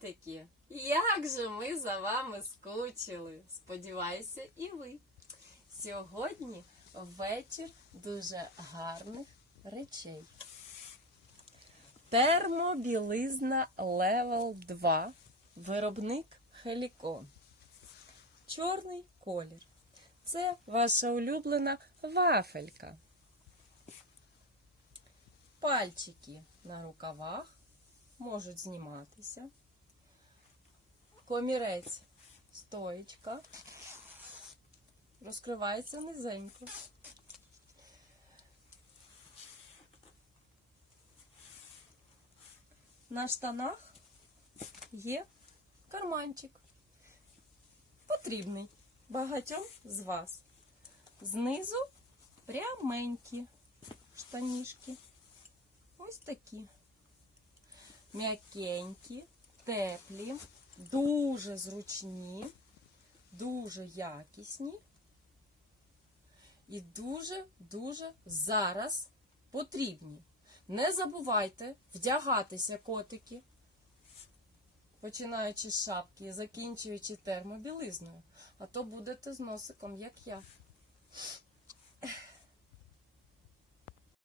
котики! Як же ми за вами скучили! Сподіваюся, і ви. Сьогодні вечір дуже гарних речей. Термобілизна Level 2. Виробник Хелікон. Чорний колір. Це ваша улюблена вафелька. Пальчики на рукавах можуть зніматися. Комірець стоечка. Розкривається низенько. На штанах є карманчик. Потрібний багатьом з вас. Знизу пряменькі штанішки. Ось такі. М'якенькі, теплі, дуже зручні, дуже якісні. І дуже-дуже зараз потрібні. Не забувайте вдягатися, котики, починаючи з шапки закінчуючи термобілизною. А то будете з носиком, як я.